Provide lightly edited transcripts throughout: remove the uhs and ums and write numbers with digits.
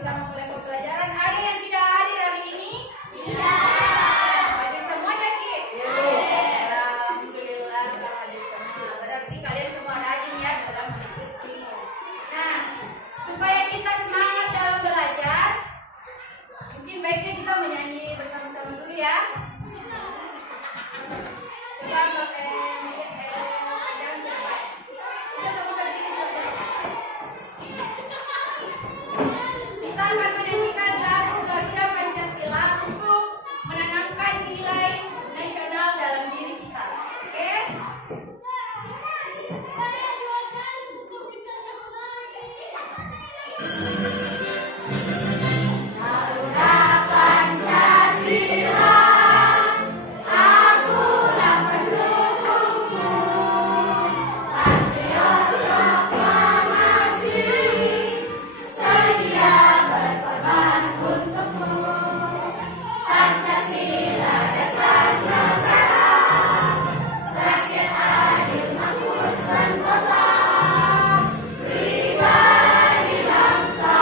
kita memulai pembelajaran. Ada yang tidak hadir hari ini? Tidak. Hadir semua Jaki? Alhamdulillah kalau hadir semua. Berarti kalian semua rajin ya dalam mengikuti. Nah, supaya kita semangat dalam belajar, mungkin baiknya kita menyanyi bersama-sama dulu ya. Coba pakai kita akan menyanyikan lagu Garuda Pancasila untuk menanamkan nilai nasional dalam diri kita. Oke? Santosa, pribadi bangsa.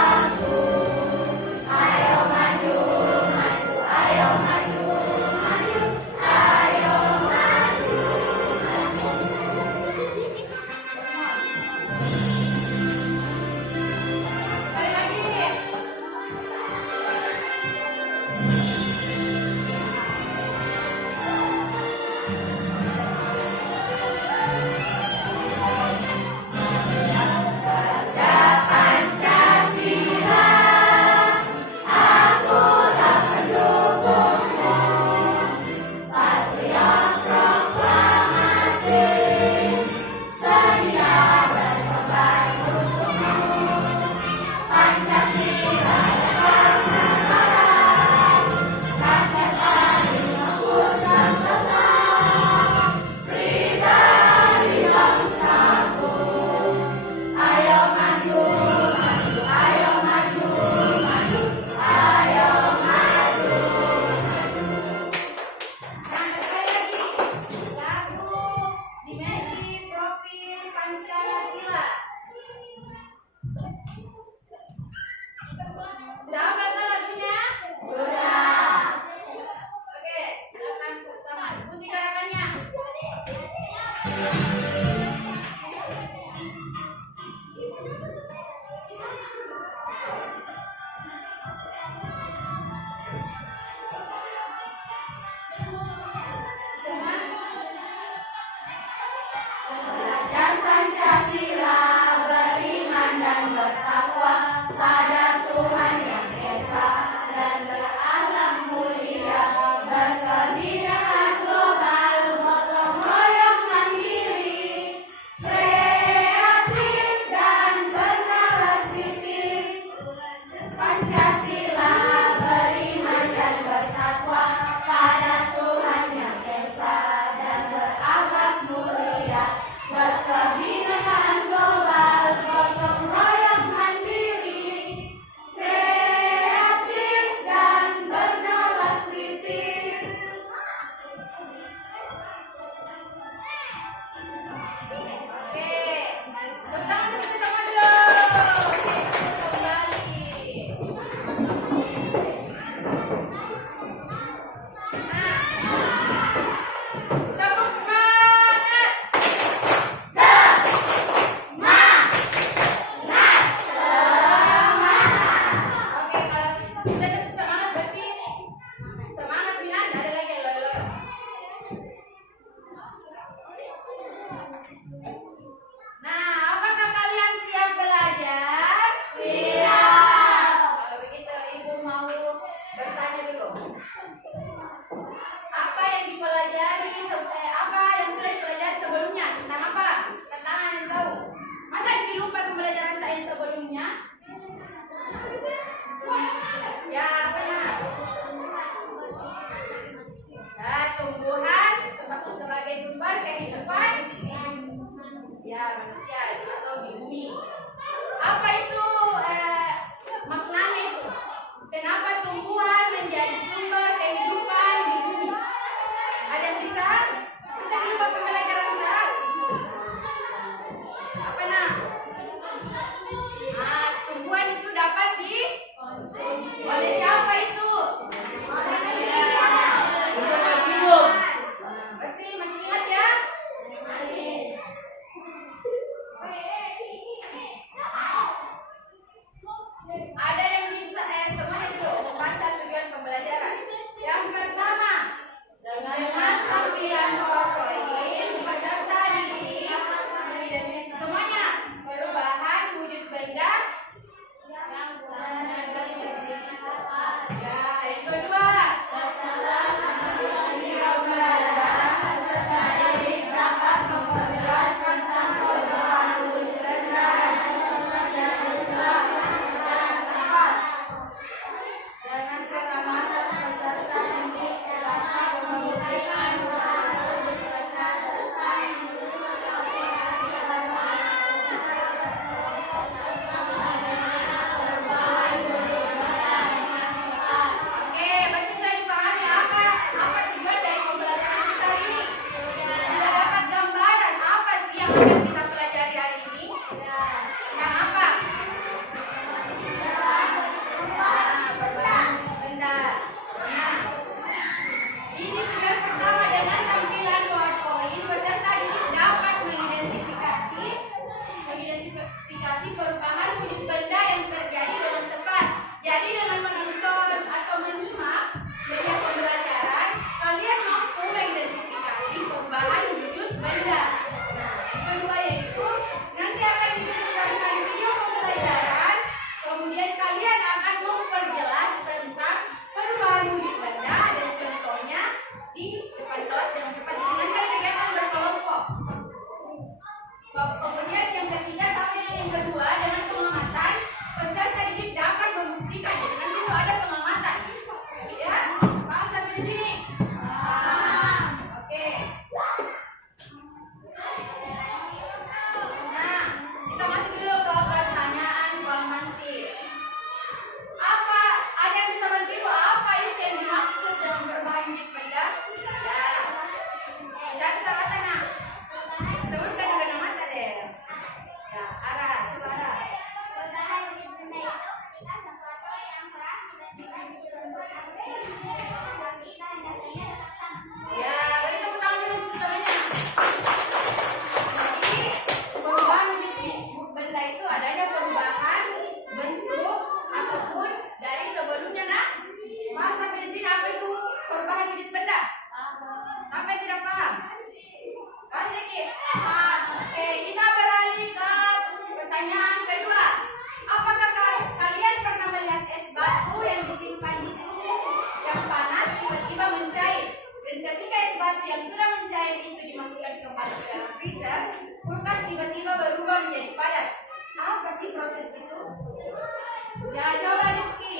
Ya, coba Rifki.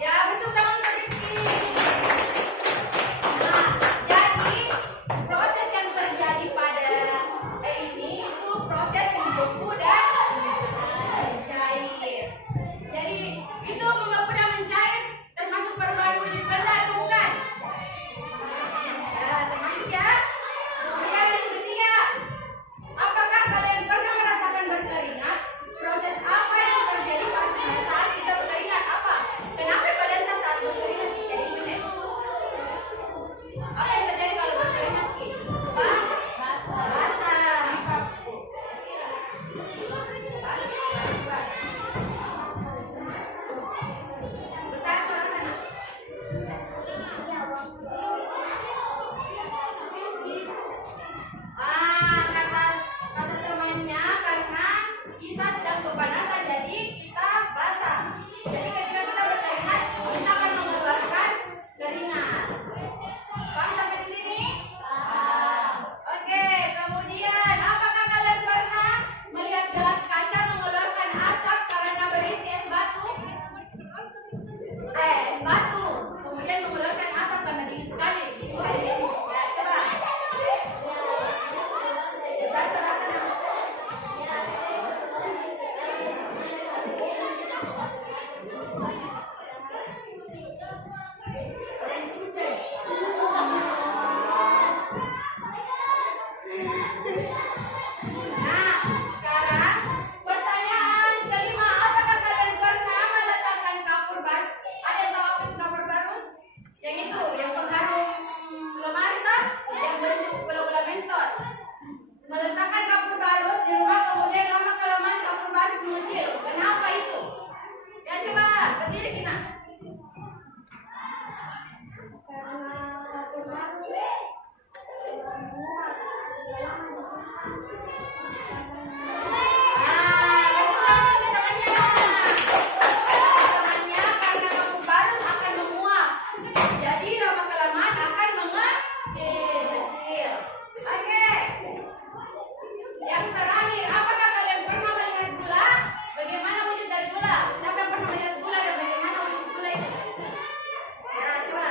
Ya, betul tangan ke Rifki. Nah, jadi proses yang terjadi pada ini itu proses membeku dan mencair. Jadi itu membeku dan mencair termasuk perubahan wujud benda atau bukan? Ya, termasuk ya. Kemudian yang ketiga, apakah kalian pernah merasakan berkeringat? Proses apa yang terjadi saat kita berkeringat? Apa? Kenapa badan kita saat berkeringat jadi menek? Apa yang terjadi kalau berkeringat? Basah. Besar suara tanah. Kata temannya karena kita sedang kepanasan jadi kita basah. Jadi ketika kita berkeringat kita akan mengeluarkan keringat. Paham sampai di sini? Oke, kemudian apakah kalian pernah melihat gelas kaca mengeluarkan asap karena berisi es batu? Es batu. Kemudian mengeluarkan asap karena dingin sekali. Ya, coba. Besar suara tanah. Nah, sekarang pertanyaan kelima, apakah kalian pernah meletakkan kapur barus? Ada yang tahu apa itu kapur barus? Yang itu, yang pengharum lemari toh, yang bentuk bola-bola mentos. Meletakkan kapur barus di rumah, kemudian lama kelamaan kapur barus mengecil. Kenapa itu? Ya coba berdiri kita. Yang terakhir, apakah kalian pernah melihat gula? Bagaimana wujud dari gula? Siapa yang pernah melihat gula dan bagaimana wujud gula itu? Ya, coba.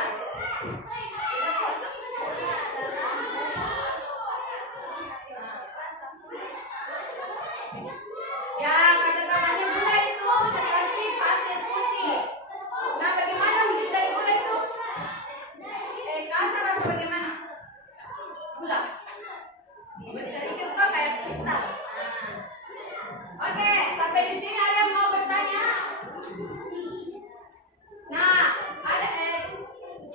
Ya, kata temannya gula itu seperti pasir putih. Nah, bagaimana wujud dari gula itu? Kasar atau bagaimana? Gula. Dari itu kayak kristal. Oke, sampai di sini ada yang mau bertanya? Nah, ada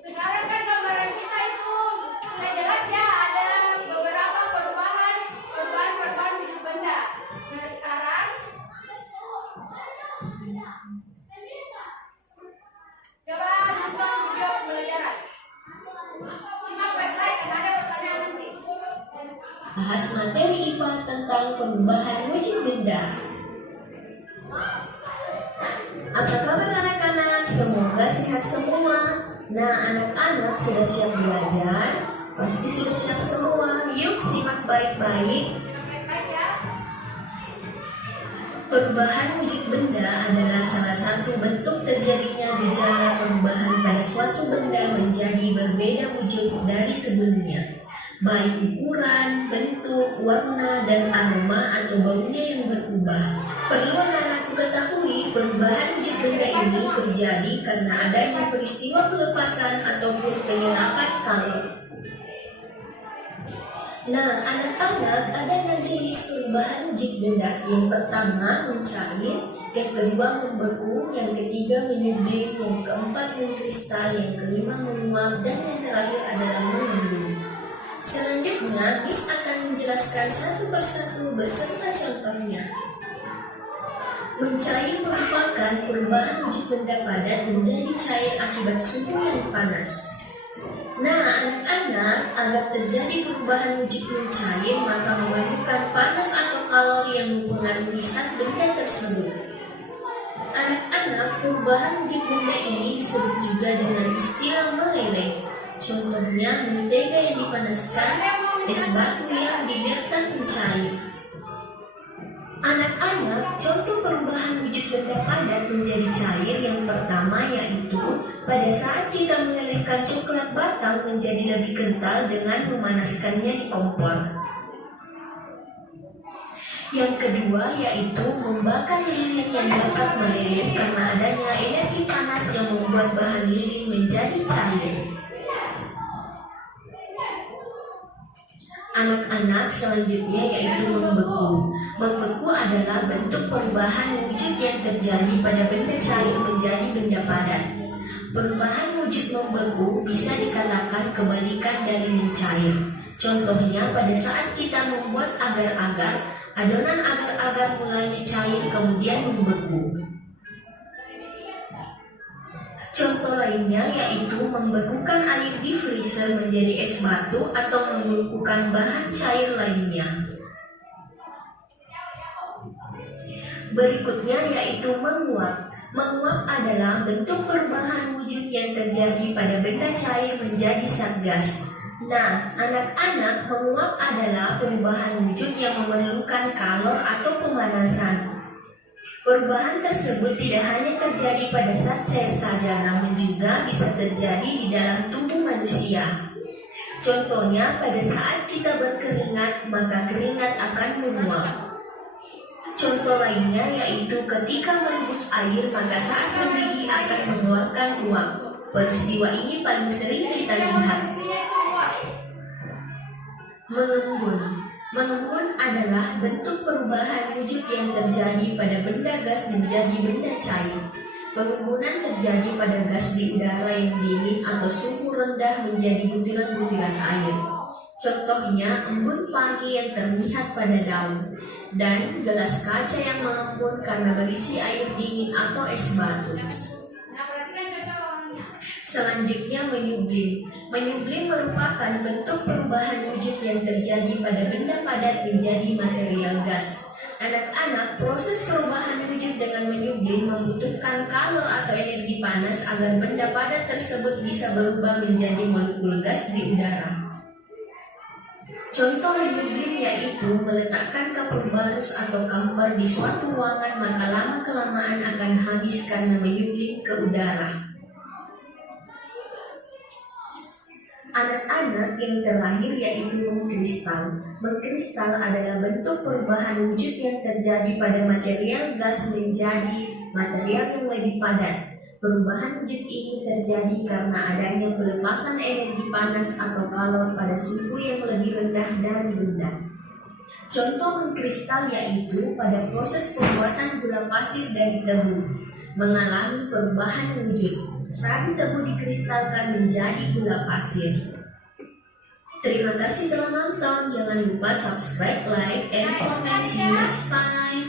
sekarang kan gambaran kita itu sudah jelas ya, ada beberapa perubahan wujud benda. Nah, sekarang coba nonton video pembelajaran. Simak baik-baik, karena ada pertanyaan nanti. Bahas materi IPA tentang perubahan wujud benda. Apa kabar anak-anak? Semoga sehat semua. Nah, anak-anak sudah siap belajar? Pasti sudah siap semua. Yuk simak baik-baik. Baik-baik ya. Perubahan wujud benda adalah salah satu bentuk terjadinya gejala perubahan pada suatu benda menjadi berbeda wujud dari sebelumnya, baik ukuran, bentuk, warna, dan aroma atau baunya yang berubah. Perlu anak-anakku ketahui, perubahan wujud benda ini terjadi karena adanya peristiwa pelepasan ataupun pengelapan kalor. Nah, anak-anak, ada 6 jenis perubahan wujud benda. Yang pertama mencair, yang kedua membeku, yang ketiga menyublim, yang keempat mengkristal, yang kelima menguap, dan yang terakhir adalah mengembung. Selanjutnya, Miss akan menjelaskan satu persatu beserta contohnya. Mencair merupakan perubahan wujud benda padat menjadi cair akibat suhu yang panas. Nah, anak-anak, agar terjadi perubahan wujud mencair, maka memerlukan panas atau kalori yang mempengaruhi zat benda tersebut. Anak-anak, perubahan wujud benda ini disebut juga dengan istilah meleleh. Contohnya, mentega yang dipanaskan, es batu yang dibiarkan mencair. Anak-anak, contoh perubahan wujud benda padat menjadi cair yang pertama yaitu pada saat kita melelehkan coklat batang menjadi lebih kental dengan memanaskannya di kompor. Yang kedua yaitu membakar lilin yang dapat meleleh karena adanya energi panas yang membuat bahan lilin menjadi cair. Anak-anak, selanjutnya yaitu membeku. Membeku adalah bentuk perubahan wujud yang terjadi pada benda cair menjadi benda padat. Perubahan wujud membeku bisa dikatakan kebalikan dari mencair. Contohnya pada saat kita membuat agar-agar, adonan agar-agar mulanya cair kemudian membeku. Contoh lainnya yaitu membekukan air di freezer menjadi es batu atau membekukan bahan cair lainnya. Berikutnya yaitu menguap. Menguap adalah bentuk perubahan wujud yang terjadi pada benda cair menjadi zat gas. Nah, anak-anak, menguap adalah perubahan wujud yang memerlukan kalor atau pemanasan. Perubahan tersebut tidak hanya terjadi pada zat cair saja, namun juga bisa terjadi di dalam tubuh manusia. Contohnya, pada saat kita berkeringat, maka keringat akan menguap. Contoh lainnya yaitu ketika merebus air, maka saat mendidih akan mengeluarkan uap. Peristiwa ini paling sering kita lihat. Mengembun. Mengembun adalah bentuk perubahan wujud yang terjadi pada benda gas menjadi benda cair. Pengembunan terjadi pada gas di udara yang dingin atau suhu rendah menjadi butiran-butiran air. Contohnya embun pagi yang terlihat pada daun, dan gelas kaca yang mengembun karena berisi air dingin atau es batu. Selanjutnya menyublim. Menyublim merupakan bentuk perubahan wujud yang terjadi pada benda padat menjadi material gas. Anak-anak, proses perubahan wujud dengan menyublim membutuhkan kalor atau energi panas agar benda padat tersebut bisa berubah menjadi molekul gas di udara. Contoh menyublim yaitu meletakkan kapur barus atau kamper di suatu ruangan, maka lama-kelamaan akan habis karena menyublim ke udara. Anak-anak, yang terakhir yaitu mengkristal. Mengkristal adalah bentuk perubahan wujud yang terjadi pada material gas menjadi material yang lebih padat. Perubahan wujud ini terjadi karena adanya pelepasan energi panas atau kalor pada suhu yang lebih rendah dari benda. Contoh mengkristal yaitu pada proses pembuatan gula pasir dari tebu mengalami perubahan wujud. Saat tebu dikristalkan menjadi gula pasir. Terima kasih telah menonton. Jangan lupa subscribe, like, and comment. See you next time.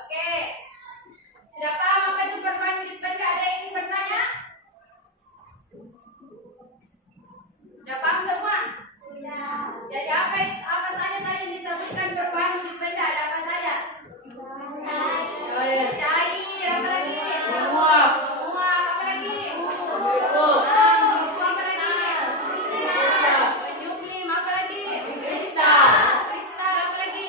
Oke, sudah paham apa itu perubahan wujud benda? Ada yang ingin bertanya? Sudah paham semua? Sudah. Jadi apa saja tadi yang disebutkan perubahan wujud benda? Ada apa saja? Cair. Cair. Apa lagi? Menguap. Menguap. Apa lagi? Membeku. Apa lagi? Menyublim. Apa lagi? Kristal. Kristal. Apa lagi?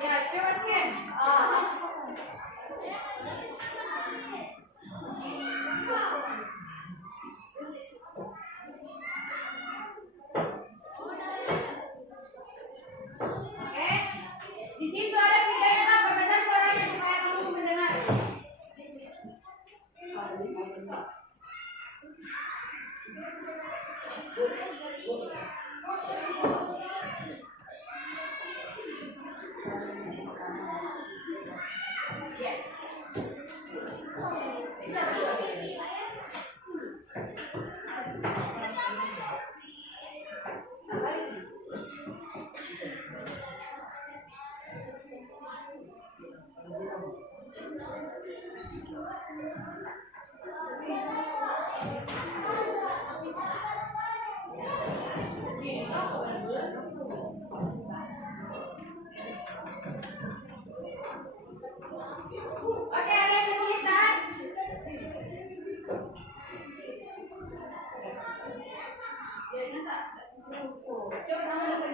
Ya, coba scan. Oke. Di situ ada pilihan apa? Perbedaan suaranya supaya kamu mendengar. Oke, ada yang kesulitan? Coba sama lagi.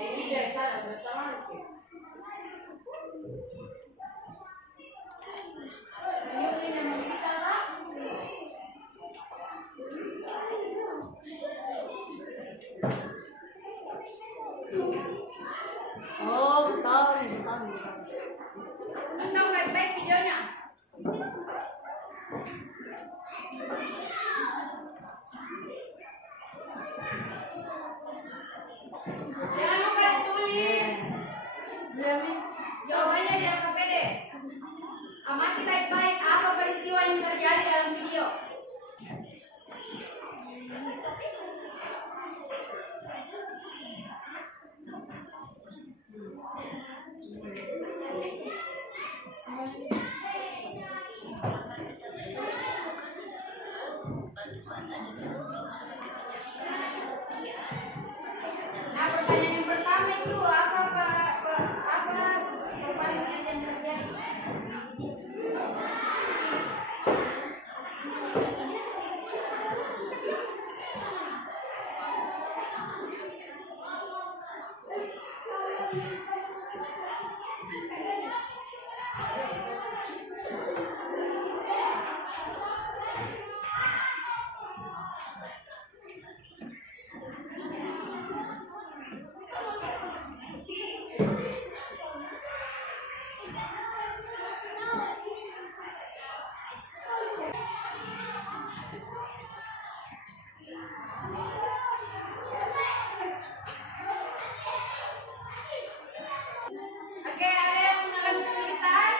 Ini dari sana bersama. Ini beli nama kita lah. Oh, tahu. Tonton baik-baik videonya. Jangan lupa ditulis. Jawabannya jangan kepede. Amati baik-baik apa peristiwa yang terjadi dalam video. Nah, pertanyaan yang pertama itu apa perubahan yang terjadi? Oke, ada yang mengalami kesulitan?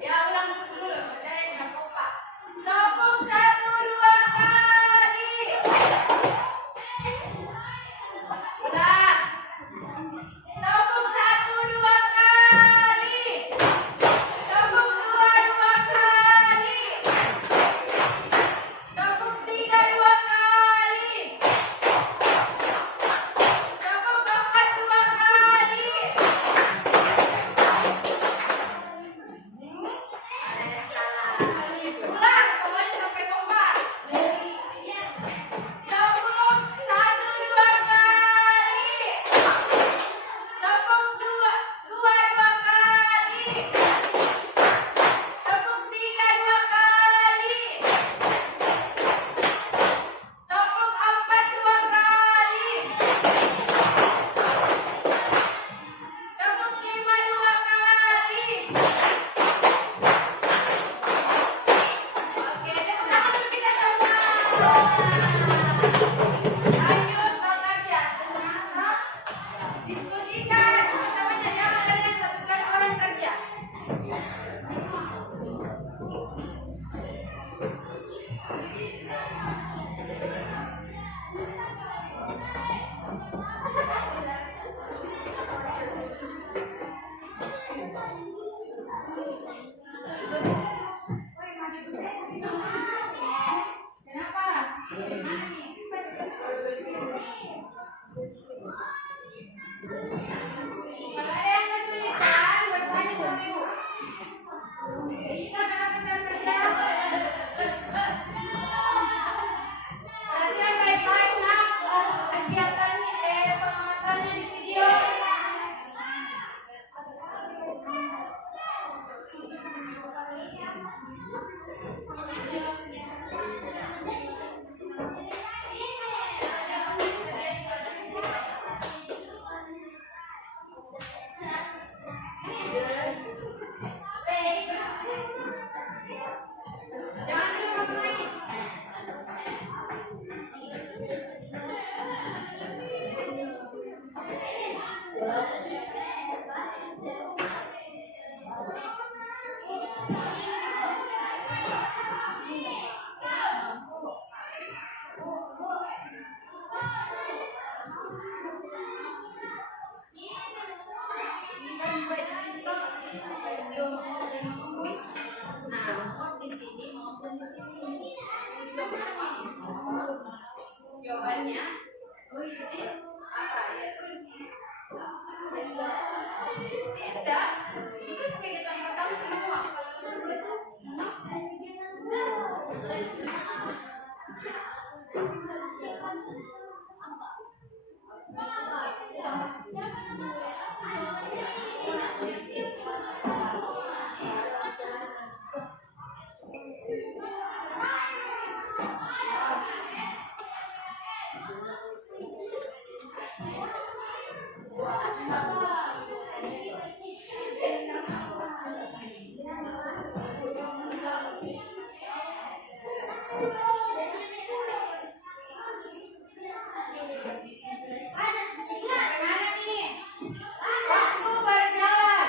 Ya ulang dulu, saya dengan kompak. Tepuk 1, 2 kali. Ulang. Tepuk 1, 2 kali. Tepuk 2, 2 kali. Tepuk 3, 2 kali. Tepuk 4, 2 kali. Ulang, kembali sampai kompak. Tepuk 1, 2 kali. Tepuk 2, 2 kali. Tepuk 3, 2 kali. Tepuk 4, 2 kali. Tepuk 5, 2 kali. Oke, tepuk tangan dulu kita semua. Lanjut bekerja. Semangat. Diskusikan. Teman-teman jangan ada yang satukan orang kerja. Kenapa? Kalau ada yang kesulitan, bertanya sama ibu. Kita kenapa tidak kerja? Perhatian baik-baik nak. Kegiatannya, pengamatannya di video. Jangan lupa main. Nah, di sini maupun di sini. Jawabannya, ini apa ya? Tidak. Itu kegiatan pertama semua. Kalau kedua itu bagaimana nih? Waktu berjalan.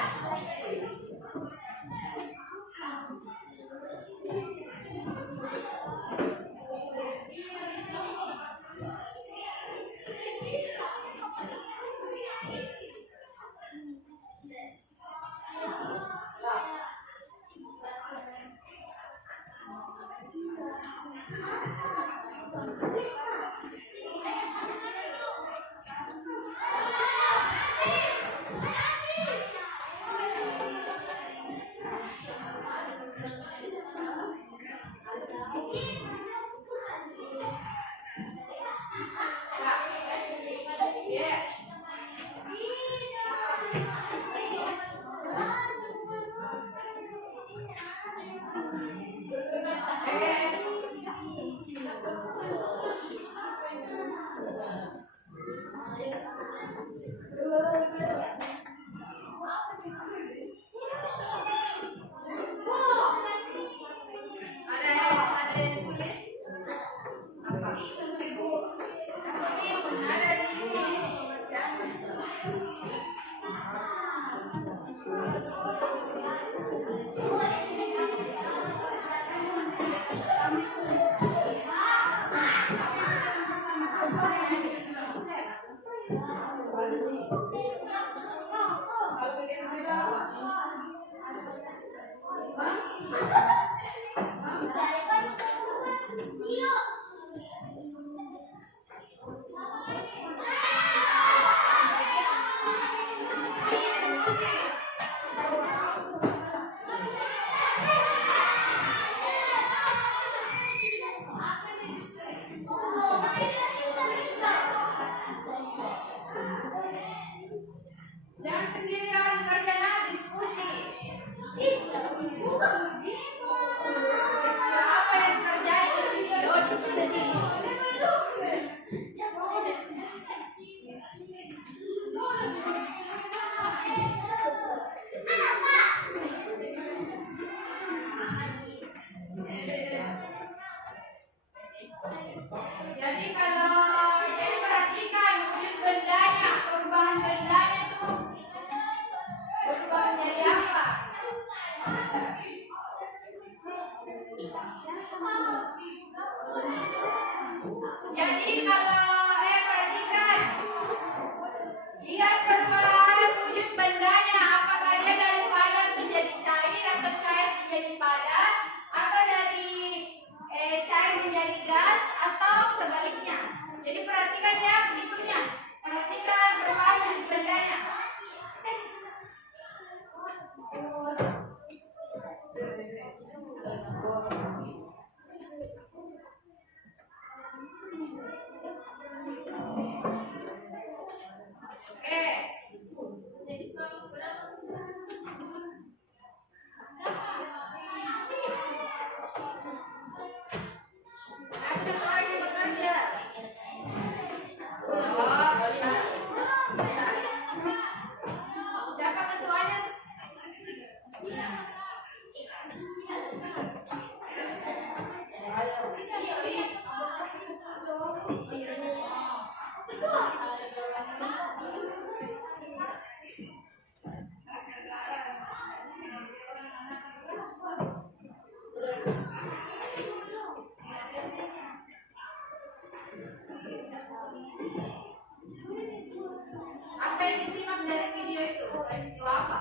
peristiwa apa?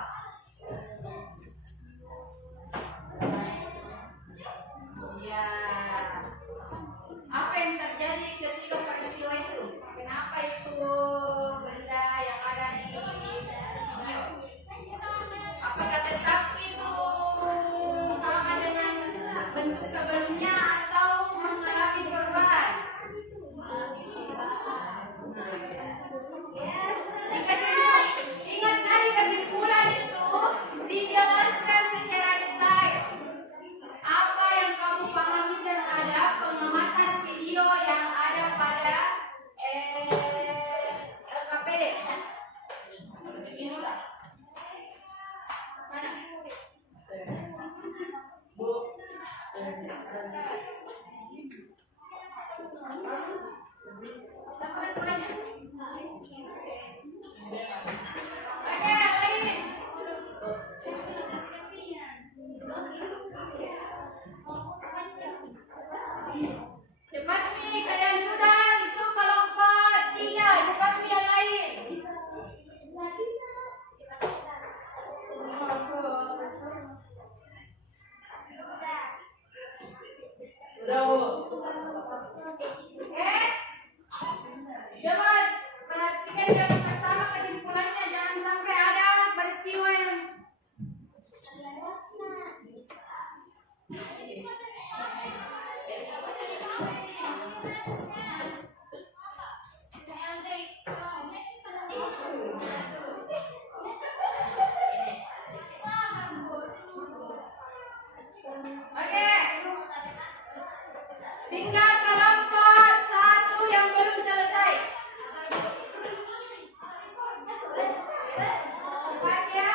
Ya, apa yang terjadi ketika peristiwa itu? Kenapa itu benda yang ada di video? Apakah tetap itu sama dengan bentuk sebelumnya atau mengalami perubahan? Ingat tadi kesimpulan itu dijelaskan secara detail. Apa yang kamu pahami terhadap pengamatan video yang ada pada LKPD? Ini Pak. Mana? Bu. Dapat ukurannya? Oke, lain. Cepat nih, kalian sudah itu kelompok 3. Cepat nih yang lain. Sudah, Bu. Oke. Coba perhatikan dan bersama kesimpulannya, jangan sampai ada peristiwa yang oke. Tinggal kelompok 1 yang belum selesai. Cepat ya.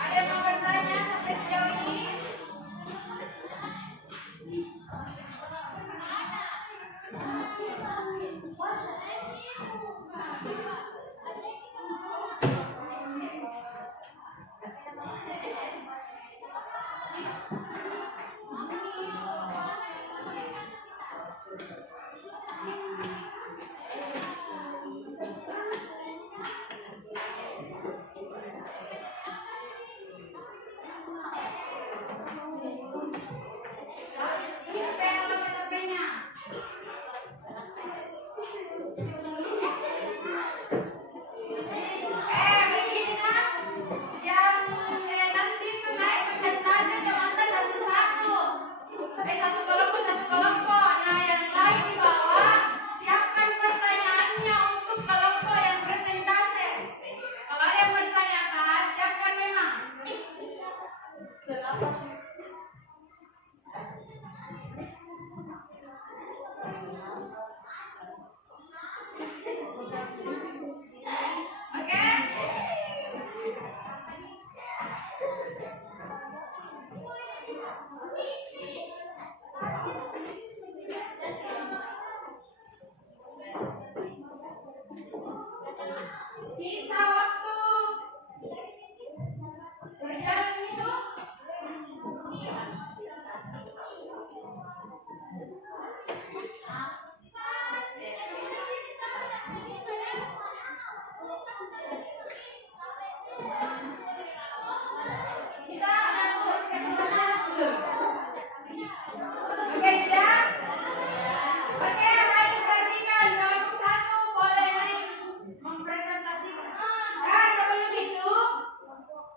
Ada yang mau bertanya sampai sejauh ini? Siapa yang mau ketepenya? Begini kan, yang nanti itu naik persentase teman-teman satu-satu. Satu kelompok. Nah, yang lain di bawah siapkan pertanyaannya untuk kelompok yang persentase. Kalau ada yang mau ditanyakan, siapkan memang. Oke? Sisa waktu berjalan itu kita oke, siap? Oke, lain perhatikan kelompok 1 boleh lain mempresentasikan. Nah, sebelum itu,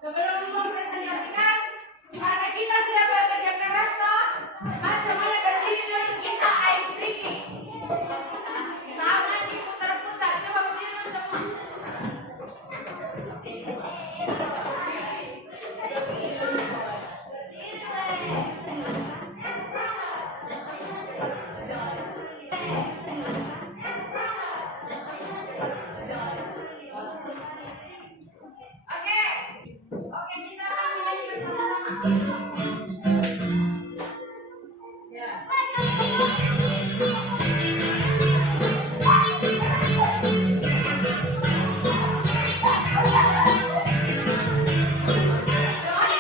sebelum mempresentasikan, karena kita sudah bekerja keras toh, mas semuanya berdiri dulu, kita ice breaking. Tangan diputar-putar, coba berdiri dulu semua. Oke, kita akan menyanyi bersama-sama. Ya. Doa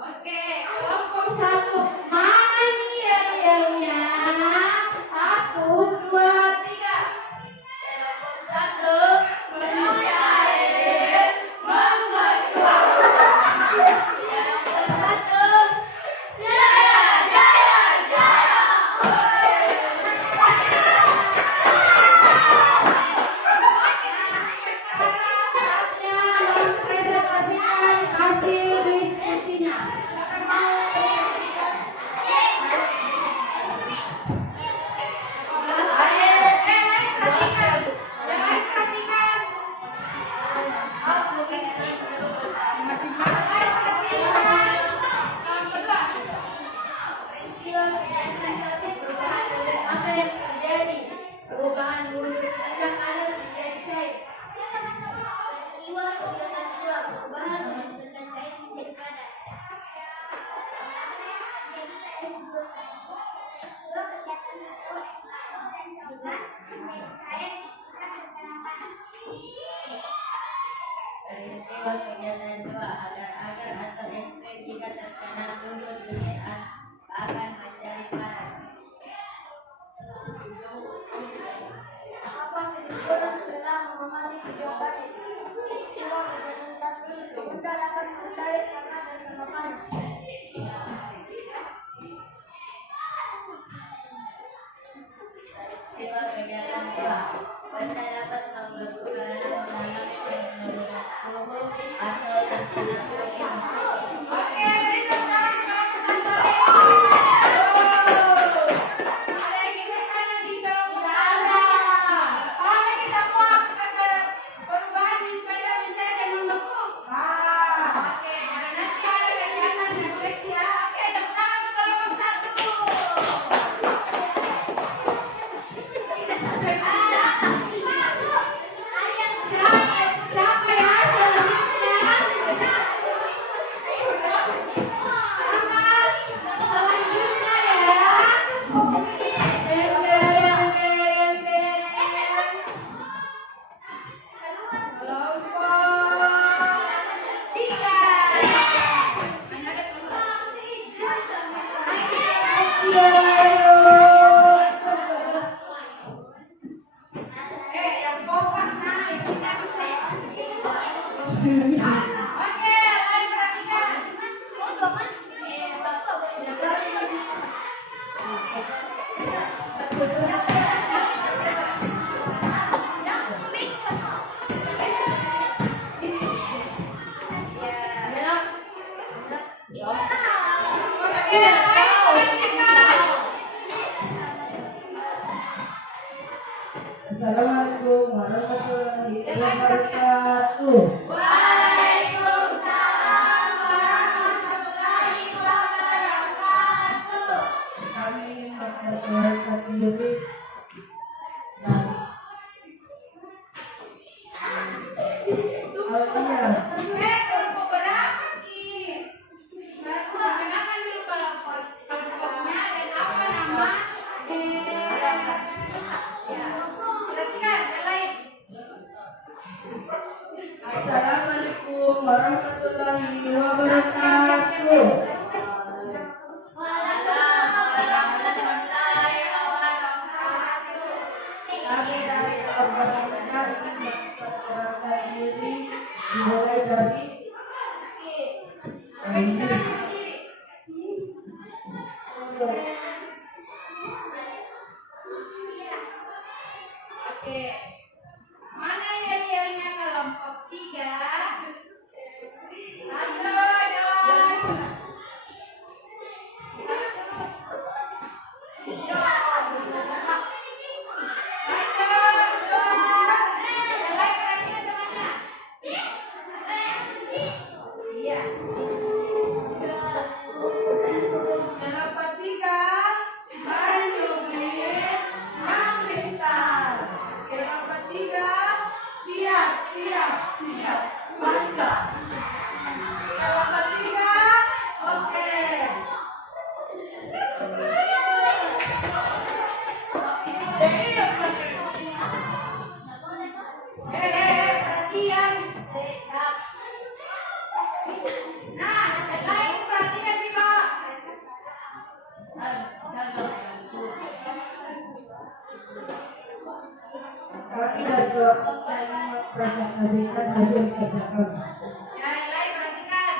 Oke, kelompok satu. Mana nih yel-yelnya? 1, 2, 3. Kelompok satu. Mencair, mengucap. Kelompok satu. Jaya, jaya, jaya. Saatnya mempresentasikan hasil diskusinya. Perubahan wujud rendah ada menjadi cair. Peristiwa kegiatan dua perubahan wujud rendah cair menjadi padat. Peristiwa kegiatan dua agar-agar atau ekstrim jika terkena suhu dingin akan menjadi padat. Apa kesimpulan setelah mengamati jawaban itu? Peristiwa kegiatan satu benda dapat mencair karena terkena panas. Peristiwa kegiatan dua benda dapat membeku karena mengalami penurunan suhu atau terkena suhu yang tinggi. Oke, berikut sekarang kelompok satu. Ada yang ingin tanya di kelompok satu? Paham kita semua perubahan di benda mencair dan membeku? Oke, karena nanti ada kegiatan refleksi ya. Oke, tepuk tangan untuk kelompok satu. Tidak sesuai rencana. Siapa ya selanjutnya? Siapa selanjutnya ya? Kelompok 3. Yang kompak naik. Oke, lain perhatikan. Oke, lain perhatikan. Assalamualaikum warahmatullahi wabarakatuh. Waalaikumsalam warahmatullahi wabarakatuh. Kami ingin memperkenalkan diri. Oh iya, Kelompok berapa Ki? Perkenalkan dulu kelompoknya dan apa nama? Ya, perhatikan yang lain. Assalamualaikum warahmatullahi wabarakatuh. Warahmatullahi wabarakatuh. Kami dari kelompok kita ingin memperkenalkan diri dimulai dari ini. Oke. Mana yel-yelnya kelompok 3? 1, 2. Oke. kami dan kelompok yang mempresentasikan hasil kerja kami. Ya, yang lain perhatikan.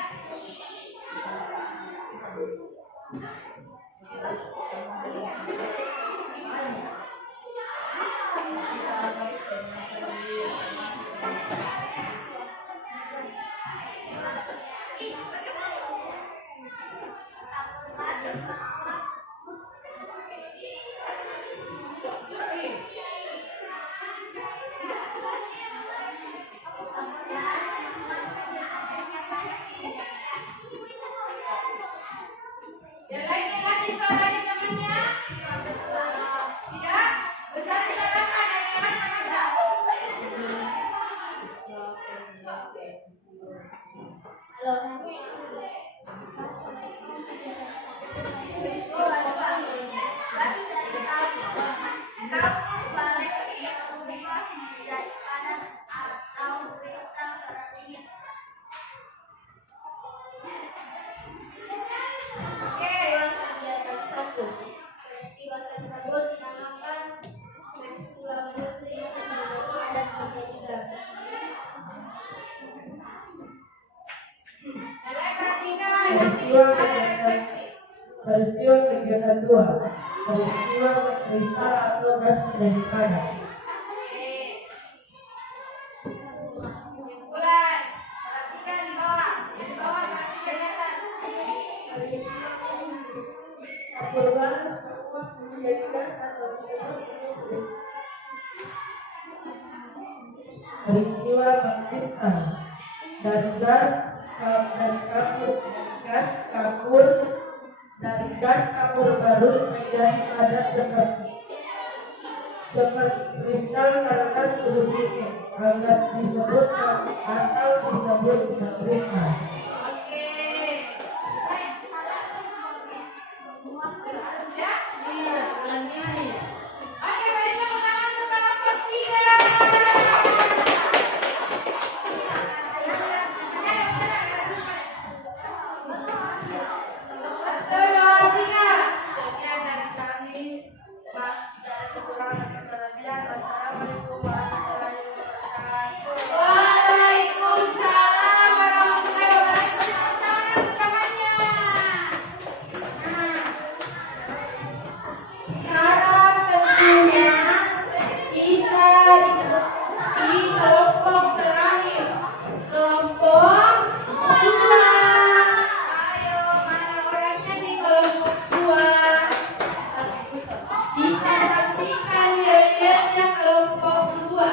Yang lain yang ngasih suaranya temannya. Tidak? Besar silakan. Peristiwa tersebut dinamakan peristiwa menyusui Indonesia dan Amerika. Yang lain perhatikan. Peristiwa Ada kegiatan refleksi. Peristiwa kegiatan 2. Peristiwa kristal atau gas menjadi padat. Kesimpulan. Perhatikan di bawah. Di bawah perhatikan di atas. Kapur panas menguap menjadi gas atau disebut peristiwa kristal dari gas kapur barus menjadi padat seperti kristal karena suhu dingin agar disebut atau disebut kristal. Oke. Ya? Iya, bulannya nih. Oke, beri tepuk tangan untuk kelompok 3. Satu, dua, tiga. Sekian dari kami. Maaf jika ada kekurangan dan kelebihan. Wassalamualaikum warahmatullahi wabarakatuh. Waalaikumsalam warahmatullahi wabarakatuh. Tepuk tangan untuk temannya. Nah, sekarang tentunya kita di kelompok terakhir, kelompok 2. Ayo, mana orangnya di kelompok 2? Bisa saksikan yel-yelnya kelompok 2.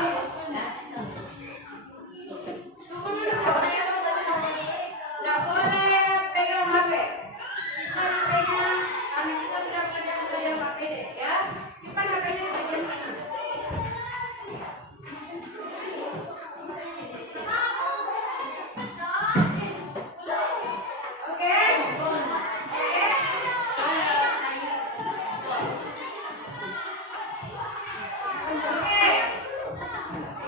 Tunggu dulu, nggak boleh pegang HP. Simpan HP-nya, karena kita sudah kerja saja Pak Pede, ya. Simpan HP-nya di bagian sana. Oke? Oke.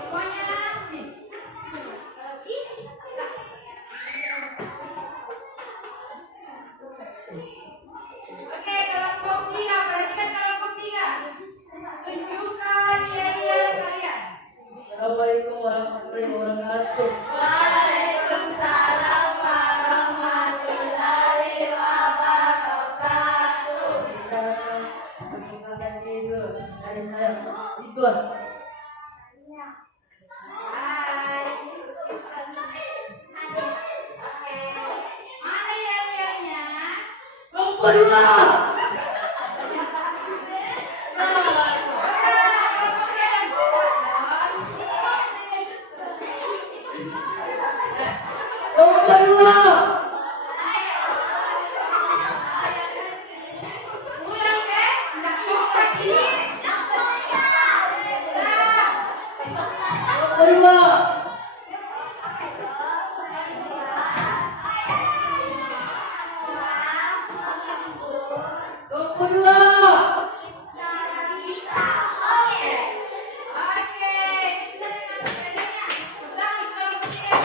Semuanya. Oke, kelompok 3. Perhatikan kelompok 3. Tunjukkan yel-yel kalian. Assalamualaikum warahmatullahi wabarakatuh. Waalaikumsalam warahmatullahi wabarakatuh. Perkenalkan diri dulu. Dari saya, Ridwan. Hai. Oke. Mana yel-yelnya? Nomor 2. Nomor 2. Ulang deh. Nggak mau lagi. Nomor 2. Nomor 2. Oke. Kita dengan bedanya. Ulang kelompok 3.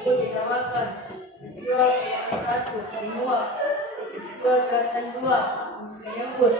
tersebut dinamakan peristiwa gerakan 1 menguap, peristiwa gerakan 2 menyebut.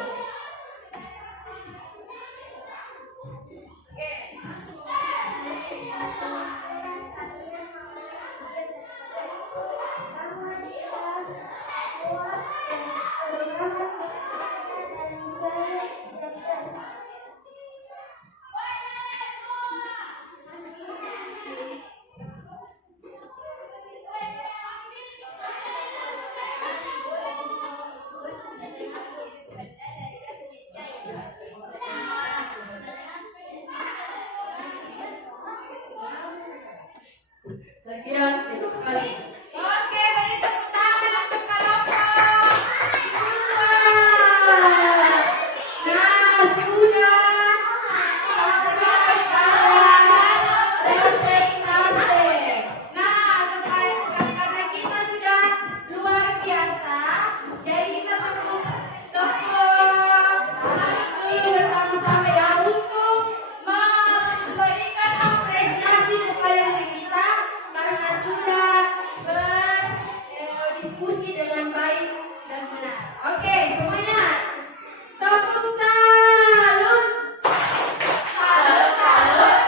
Sekian, terima kasih. Oke, beri tepuk tangan untuk kelompok 2. Nah, sudah. Tasik. Nah, karena kita sudah luar biasa, jadi kita tepuk tangan dulu bersama-sama ya untuk memberikan apresiasi kepada diri kita karena sudah berdiskusi dengan baik dan benar. Oke, semuanya tepuk salut. Salut, salut.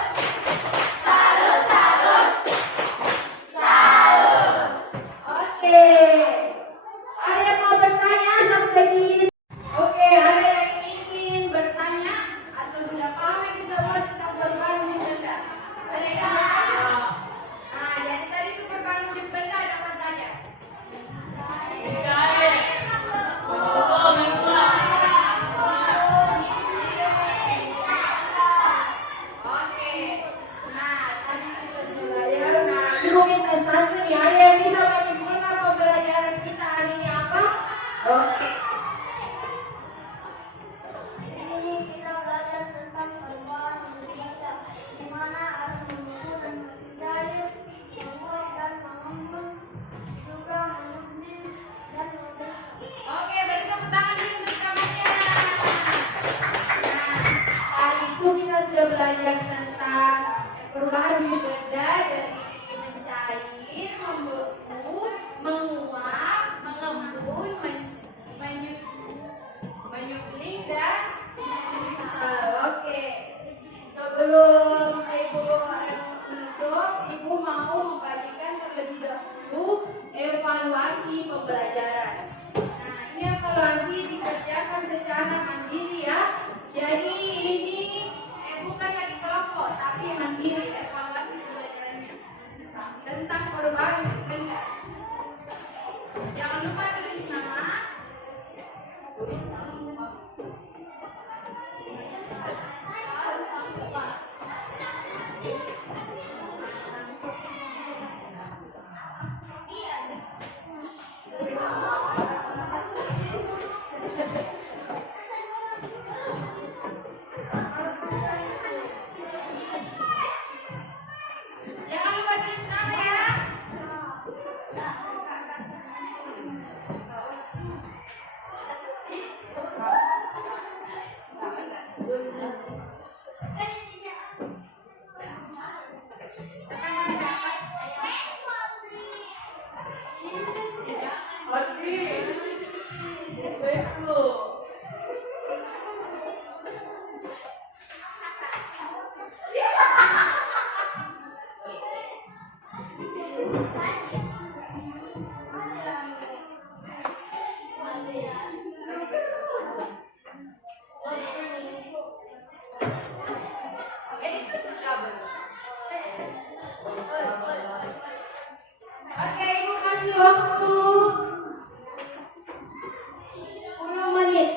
Salut, salut. Salut. Oke. Ada yang mau bertanya sampai di Oke, ada yang ingin bertanya atau sudah paham lagi semua tentang perubahan wujud benda? Ada yang bertanya? Nah, jadi tadi itu perubahan wujud benda ada apa saja? Oke. Nah, tadi kita sudah belajar. Nah, ibu minta satu nih. Ada yang bisa menyimpulkan pembelajaran kita hari ini apa? Oke. Ini kita belajar tentang perubahan wujud benda, di mana ada mengukur dan mencair, menguap dan mengembun, juga menyublim dan membesar. Oke, beri tepuk tangan dulu untuk kamunya. Nah, hari itu kita sudah belajar tentang perubahan wujud benda dari mencair, membeku, menguap, mengembun, menyublim dan membesar. Oke. Sebelum ibu menutup, ibu mau membagikan terlebih dahulu evaluasi pembelajaran. Nah, ini evaluasi dikerjakan secara mandiri ya. Jadi ini bukan lagi kelompok, tapi mandiri evaluasi pembelajarannya tentang perubahan wujud benda. Jangan lupa tulis nama. Jangan lupa tulis nama ya. Oke, ibu kasih waktu 10 menit.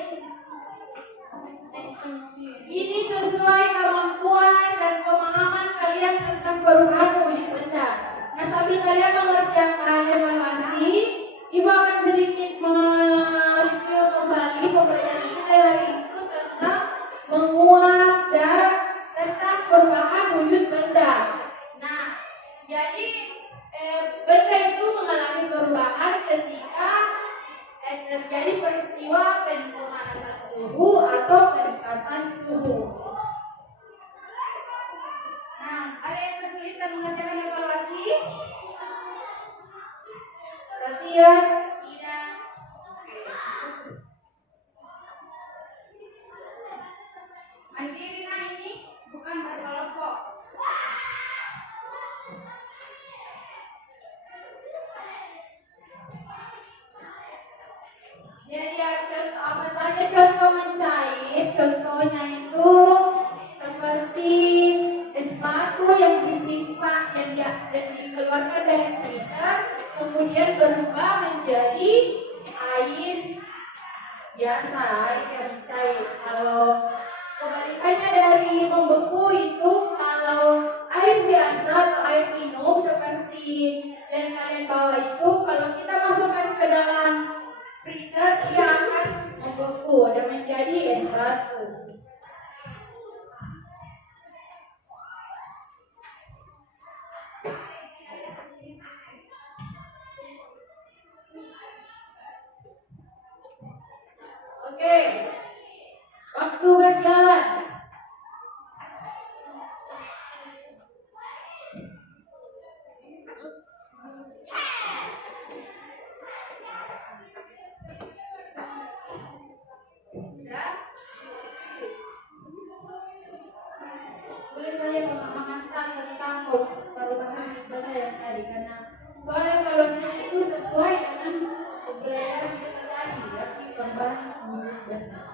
Ini sesuai kemampuan dan pemahaman kalian tentang perubahan wujud benda. Nah, sambil kalian mengerjakan evaluasi, ibu akan sedikit mereview kembali pembelajaran kita hari itu tentang menguap dan tentang perubahan wujud benda. Nah, jadi benda itu mengalami perubahan ketika terjadi peristiwa pemanasan suhu atau peningkatan suhu. Nah, ada yang kesulitan mengerjakan evaluasi? bagian? Tidak. Mandiri nah ini bukan berkelompok. Jadi contoh apa saja contoh mencair? Contohnya itu seperti es batu yang disimpan dan dikeluarkan dari freezer, kemudian berubah menjadi air biasa, air yang mencair. Kalau kebalikannya dari membeku itu, kalau air biasa atau air minum seperti yang kalian bawa itu, kalau kita masukkan ke dalam freezer, dia akan membeku dan menjadi es batu. Oke, waktu berjalan. Ya. Boleh saya mengamankan tentang perubahan ibadah yang tadi, karena soalnya kalau itu sesuai dengan pembelajaran kita tadi, berarti perubahan ibadah.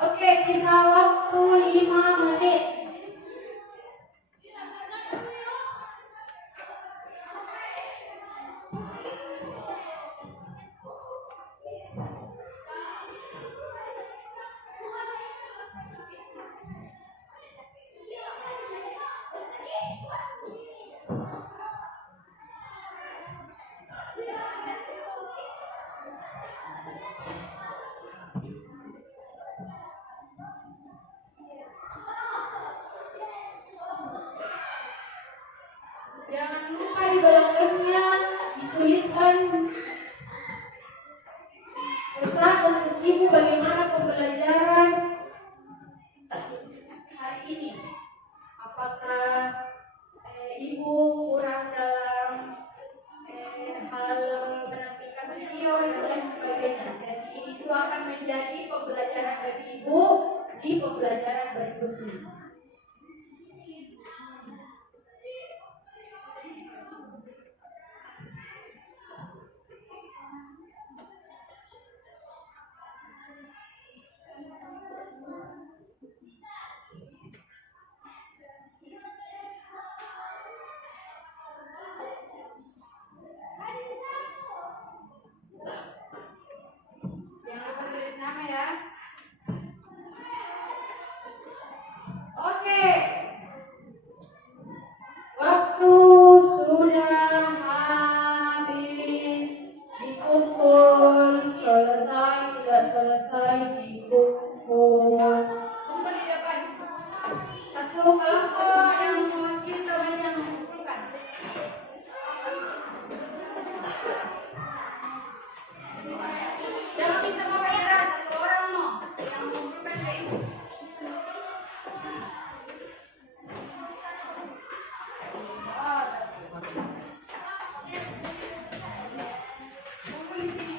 Oke, sisa waktu 5 menit. Jangan lupa di belakangnya dituliskan pesan untuk ibu bagaimana pembelajaran hari ini. Apakah ibu kurang dalam hal menampilkan video dan lain sebagainya. Jadi itu akan menjadi pembelajaran bagi ibu di pembelajaran berikutnya. Jangan lupa tulis nama ya. Oke. Waktu sudah habis dikumpul, selesai, sudah selesai dikumpul. Kumpul di depan. Satu kelompok yang mewakili teman yang mengumpulkan. Jangan bisa pakai beras, satu orang no yang mengumpulkan ke ibu. Kumpul di sini.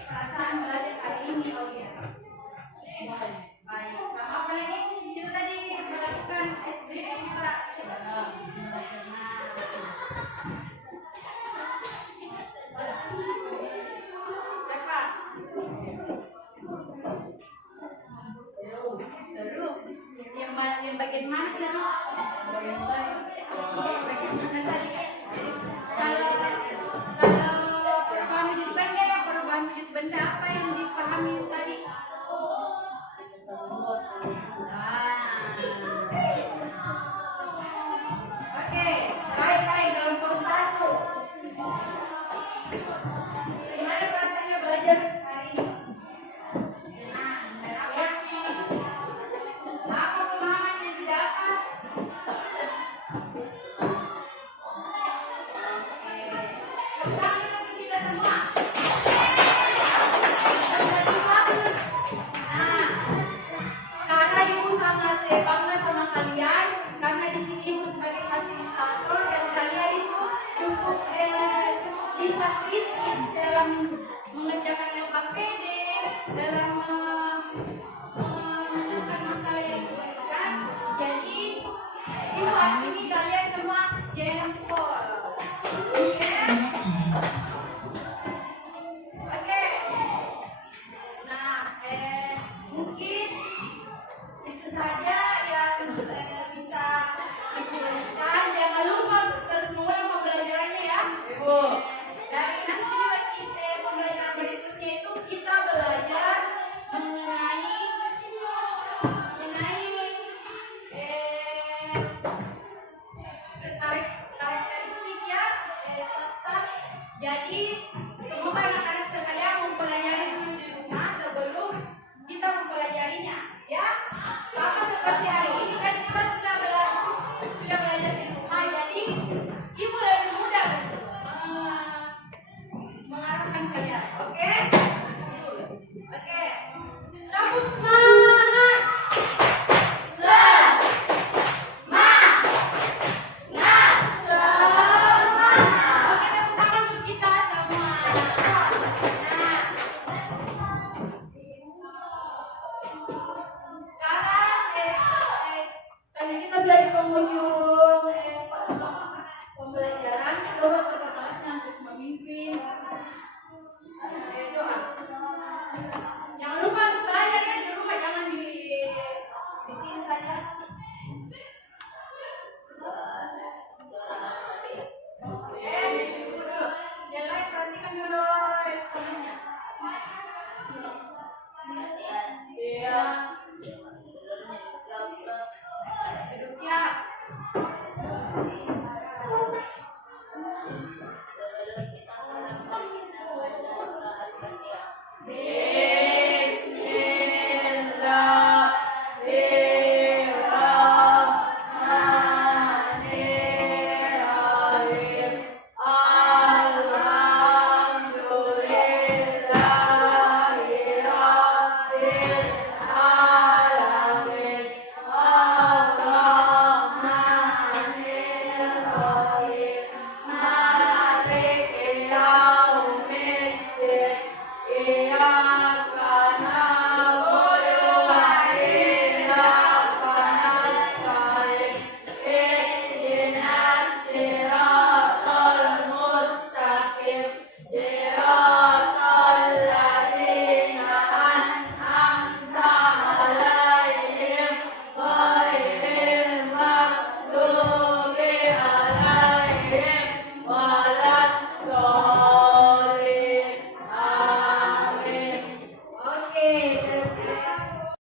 perasaan belajar hari ini, Aulia? Baik. Sama apa lagi? Kita tadi melakukan SBM juga. Siapa? Seru. Yang bagian mana seru? Bagian mana tadi? Jadi, kalau perubahan wujud benda, ya perubahan wujud benda apa yang dipahami tadi? Oke, baik dalam pos 1. Gimana perasaannya belajar hari ini? Apa pemahaman yang didapat? Tangan lagi kita semua. Sekarang Ibu sangat bangga sama kalian karena di sini Ibu sebagai fasilitator dan kalian itu cukup bisa kritis dalam mengerjakan LKPD, dalam menentukan masalah yang dibutuhkan. Jadi Ibu akini kalian semua jempol. Oke. Nah, mungkin itu saja yang bisa digunakan. Jangan lupa terus mengulang pembelajarannya ya. Ibu. Dan nanti pembelajaran berikutnya itu kita belajar mengenai karakteristik ya, sat-sat. Jadi semoga anak-anak sekalian mempelajari dulu di rumah sebelum kita mempelajarinya, ya. Sama seperti hari ini kan kita sudah belajar di rumah, jadi Ibu lebih mudah mengarahkan kalian, oke?